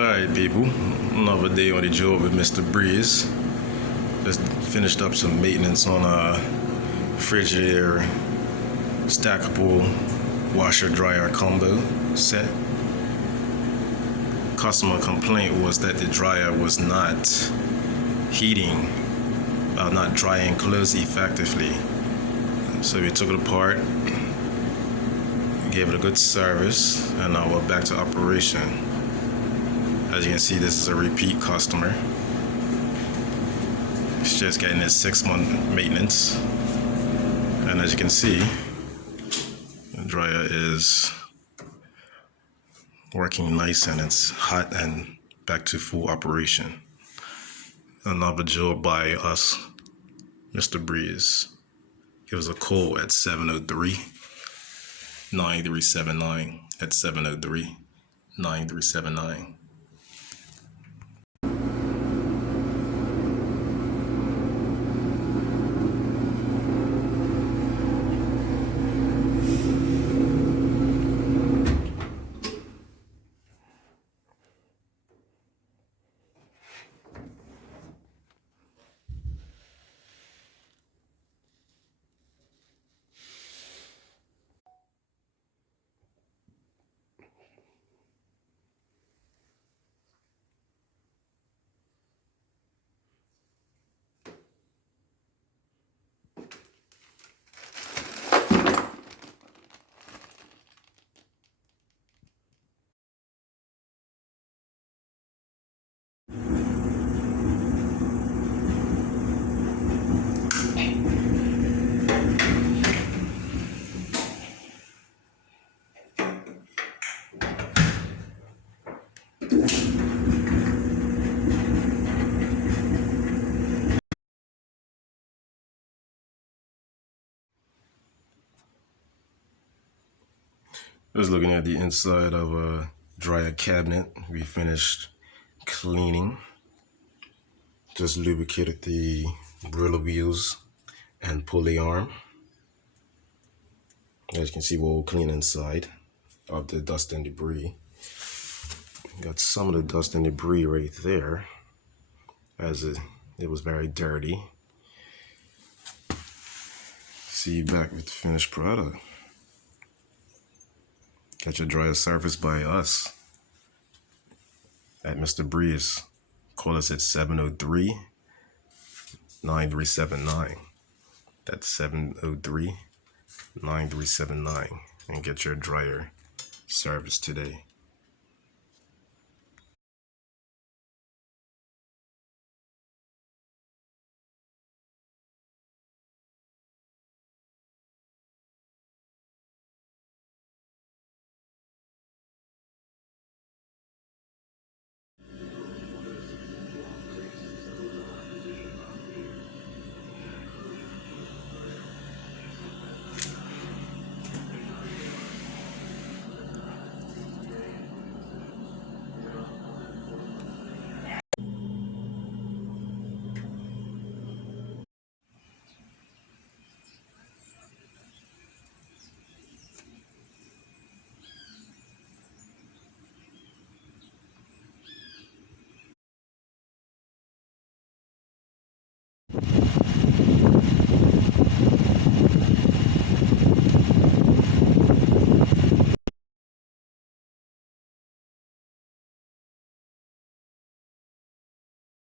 Alright people, another day on the job with Mr. Breeze. Just finished up some maintenance on a refrigerator stackable washer dryer combo set. Customer complaint was that the dryer was not heating, not drying clothes effectively. So we took it apart, gave it a good service, and now we're back to operation. As you can see, this is a repeat customer. He's just getting his 6-month maintenance. And as you can see, the dryer is working nice and it's hot and back to full operation. Another job by us, Mr. Breeze. Give us a call at 703-9379. At 703-9379. Just looking at the inside of a dryer cabinet. We finished cleaning. Just lubricated the roller wheels and pulley arm. As you can see, we're all clean inside of the dust and debris. Got some of the dust and debris right there, as it was very dirty. See you back with the finished product. Get your dryer serviced by us at Mr. Breeze. Call us at 703-9379. That's 703-9379, and get your dryer serviced today.